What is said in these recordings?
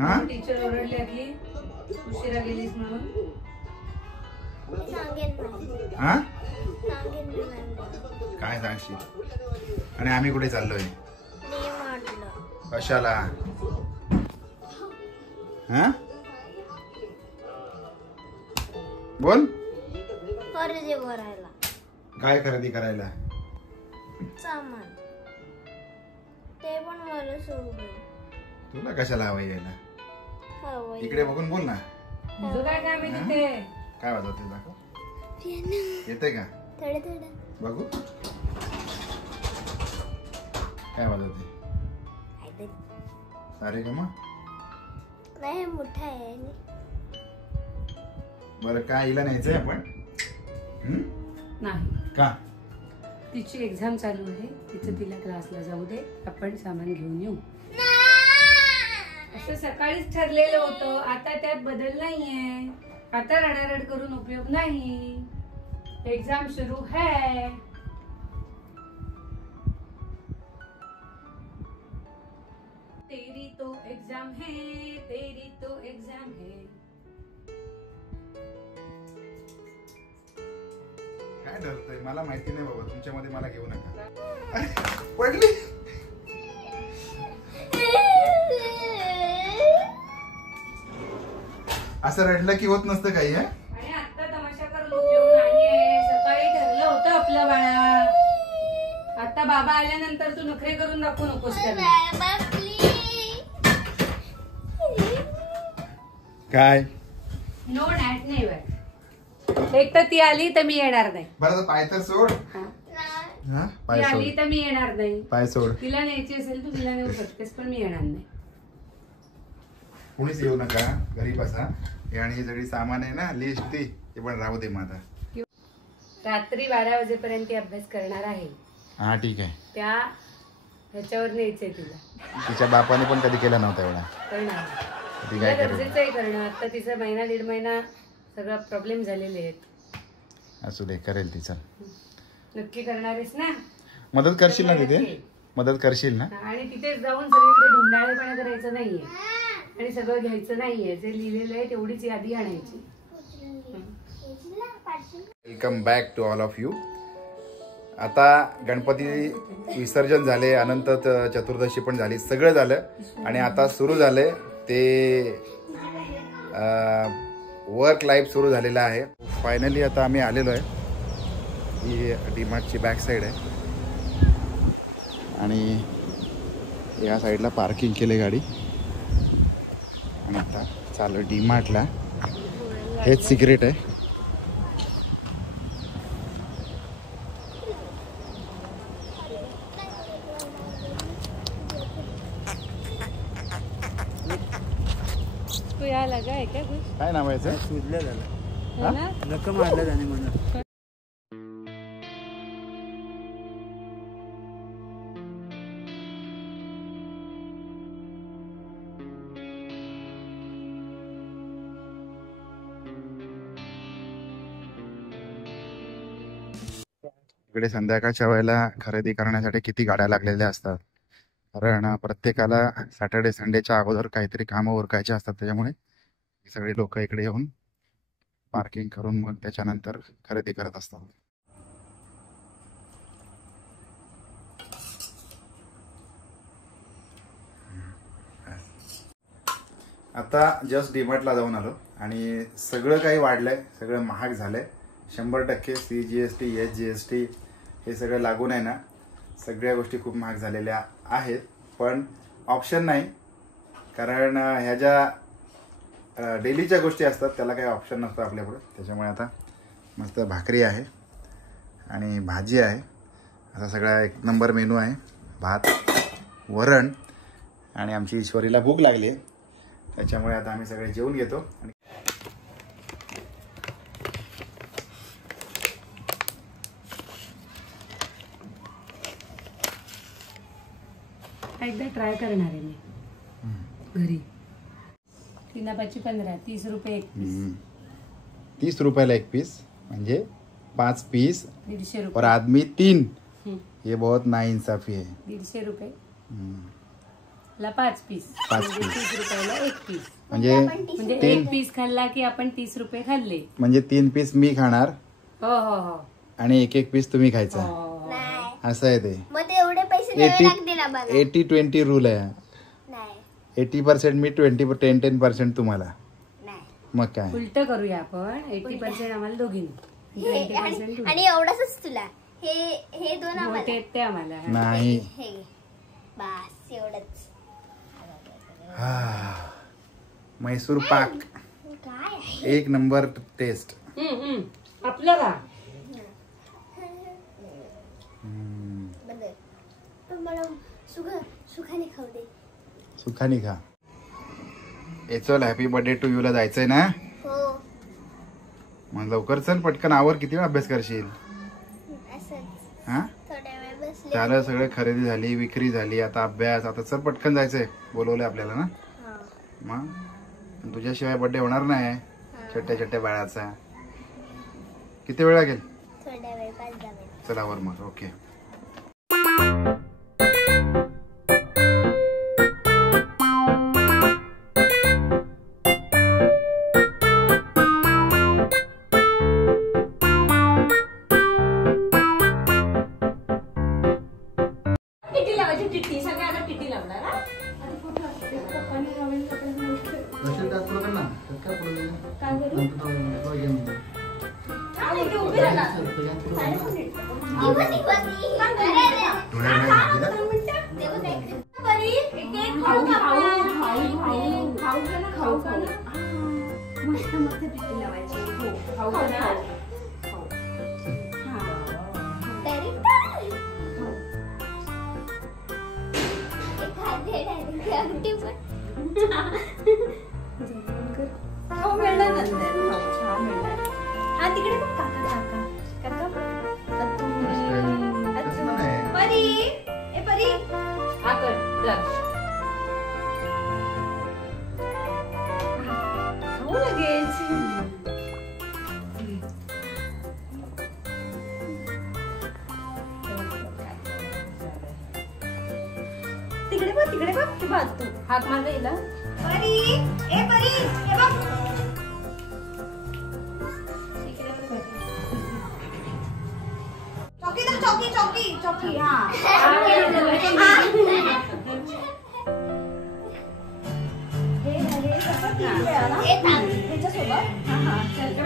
हा टीचर ओरडल्या की उशिरा गेलीस म्हणून. हा काय सांगशील? आणि आम्ही कुठे चाललोय? कशाला? हा बोल. खरेदी करायला. काय खरेदी करायला? सामान. ते पण मला सोडून. तुला कशाला हवं यायला? हवं. इकडे बघून बोल ना. तुझं काय काम आहे तिथे? काय वाजवते दाखव. येते का? थोडं थोडं. बघू काय वाजवते. अरे का मग नाही मोठा आहे. बरं काय हिला न्यायचंय आपण? नाही का? तिची एक्झाम चालू आहे, तिचं तिला क्लासला जाऊ दे, आपण सामान घेऊन येऊ. असं सकाळीच ठरलेलं होतं, आता त्यात बदल नाहीये. आता रडारड करून उपयोग नाही. एग्जाम सुरू है. तेरी तो एग्जाम है, तेरी तो एग्जाम है. काय डरतोय? मला माहिती नाही बाबा, तुमच्यामध्ये मला घेऊ नका. पडली. असं रडलं की होत नसतं काही. आणि आता तमाशा करून उपयोग नाहीये. सकाळी ठरलं होतं आपलं बाळा. आता बाबा आल्यानंतर तू नखरे करून दाखवू नकोस त्याला. काय? नो डॅट नाही बाय. एक तर ती आली तर मी येणार नाही. बरं पाय तर सोड. ती पाय आली सोड. तर मी येणार नाही. पाय सोड. तिला न्यायची असेल तू तिला नेऊ शकतेस, पण मी येणार नाही. कुणीच येऊ नका, घरी बसा. आणि ही सगळी सामान आहे ना, लिस्ट ती पण राहू दे माझा. रात्री 12 वाजेपर्यंत ती अभ्यास करणार आहे. हा ठीक आहे. त्या ह्याच्यावर न्यायचंय तिला. तिच्या बापाने पण कधी केला नव्हता एवढा. करणार. ती तिला काय करेल? गरजेचं आहे करणं. आता तिचा महिना दीड महिना सगळं प्रॉब्लेम झालेले आहेत. असू दे, करेल तिचं. नक्की करणारेस ना? मदत करशील ना तिथे? मदत करशील ना? आणि तिथे जाऊन सगळीकडे ढुंडाळेपणा करायचं नाहीये आणि सगळं घ्यायचं नाहीये. जे लिहिलेलं आहे तेवढीच यादी आणायची. Welcome back to all of you. आता गणपती विसर्जन झाले, अनंत चतुर्दशी पण झाली, सगळं झालं आणि आता सुरू झाले ते वर्क लाईफ सुरू झालेलं आहे. फायनली आता आम्ही आलेलो आहे. ही डीमार्टची बॅक साईड आहे आणि या साईडला पार्किंग केले गाडी आणि आता चालू डीमार्टला. हेच सिक्रेट आहे. तू या लगा आहे का कुछ? काय नाव आहे? सुजलं झालं, नख हो मारलं त्याने म्हणून. इकडे संध्याकाळच्या वेळेला खरेदी करण्यासाठी किती गाड्या लागलेल्या असतात. कारण प्रत्येकाला सॅटर्डे संडेच्या अगोदर काहीतरी कामं उरकायचे असतात. त्याच्यामुळे सगळे लोक इकडे येऊन पार्किंग करून मग त्याच्यानंतर खरेदी करत असतात. आता जस्ट डीमार्टला जाऊन आलो आणि सगळं काही वाढलंय, सगळं महाग झालंय. 100% CGST SGST हे सगळं लागून आहे ना, सगळ्या गोष्टी खूप महाग झालेल्या आहेत. पण ऑप्शन नाही, कारण ह्या ज्या डेलीच्या गोष्टी असतात त्याला काही ऑप्शन नसतो आपल्याकडे. त्याच्यामुळे आता मस्त भाकरी आहे आणि भाजी आहे. असा सगळा एक नंबर मेनू आहे. भात, वरण आणि आमची ईश्वरीला भूक लागली आहे, त्याच्यामुळे आता आम्ही सगळे जेवून घेतो. आणि एकदा ट्राय करणार आहे मी घरी. 3 15 30 रुपये एक पीस. 30 रुपयाला एक पीस म्हणजे 5 पीस 150 और रुपये. आदमी 3. ये बहुत नाइंसाफी है. 150 रुपये ला 5 पीस 5 म्हणजे पीस 30 रुपयाला 1 पीस. म्हणजे म्हणजे 1 पीस खाल्ला की आपण 30 रुपये खाल्ले. म्हणजे 3 पीस मी खाणार हो हो हो आणि एक पीस तुम्ही खायचा. नाही असं आहे ते. मग ते एवढे पैसे द्यावे लागतील आम्हाला. 80-20 रूल आहे. नाही 80% मी 10% तुम्हाला. नाही मग काय उलट करूया आपण 80% आम्हाला दोघींनी हे 20% तुला. आणि एवढंच तुला हे दोन आम्हाला मोठे आहेत ते आम्हाला. नाही. हे बस एवढंच. मैसूर पाक काय एक नंबर टेस्ट. आपल्याला बदल पण मला सुखाने खाऊ दे. सुखानी खा. चल हॅपी बर्थडे टू यू ला जायचंय ना. हो मग लवकर चल पटकन आवर. किती वेळ अभ्यास करशील. असंच हा थोड्या वेळ बसले. झालं सगळं खरेदी झाली विक्री झाली आता अभ्यास. आता चल पटकन जायचंय. बोलवलंय आपल्याला ना. हा. मग तुझ्याशिवाय बर्थडे होणार नाही छोट्या छोट्या बाळाचा. किती वेळ लागेल. थोड्या वेळ 5-10 मिनिट. चला वर मग. ओके किती लावायची चिठ्ठी सगळ्यांना किती लावणार हा? हा तिकडे बघ काका परी ए परी हा कर जा. खाऊ लगेच. तिकडे बघ ते बघ तू. हात मारला हिला. परी ए परी हे बघ. चौकी हा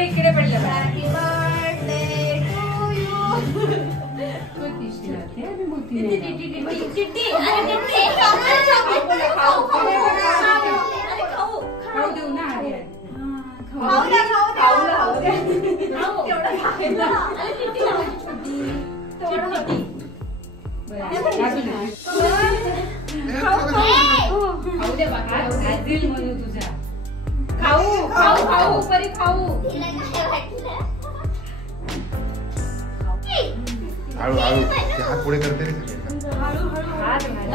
इकडे पडलं हॅपी बर्थडे टू यू. खाऊ देऊ ना आधी. खाऊ दे बाबा आदिल म्हणू तुझा. खाऊ खाऊ खाऊ परी खाऊ. हळूहळू ते हात पुढे करते रे सगळे. हात घाल.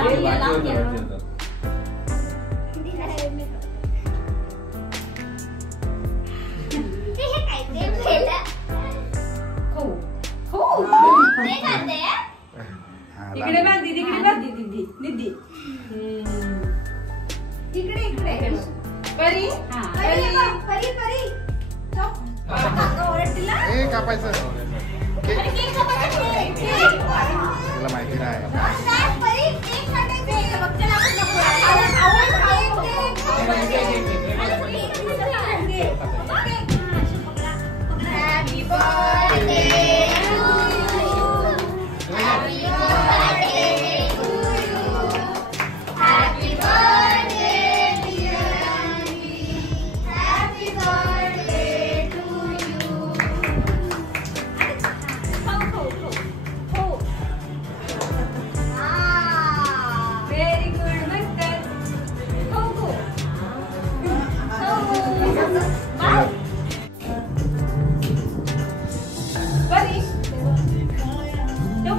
इकडे बघ दीदी इकडे बघ दीदी दीदी. इकडे परी परी कापायचं तुला माहिती नाही.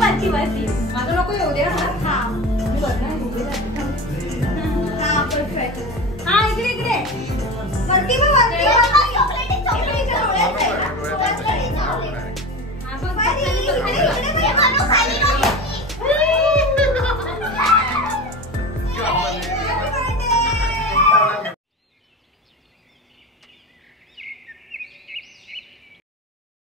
हॅपी बर्थडे माझं नको येऊ दे. हा इकडे वरती बघ.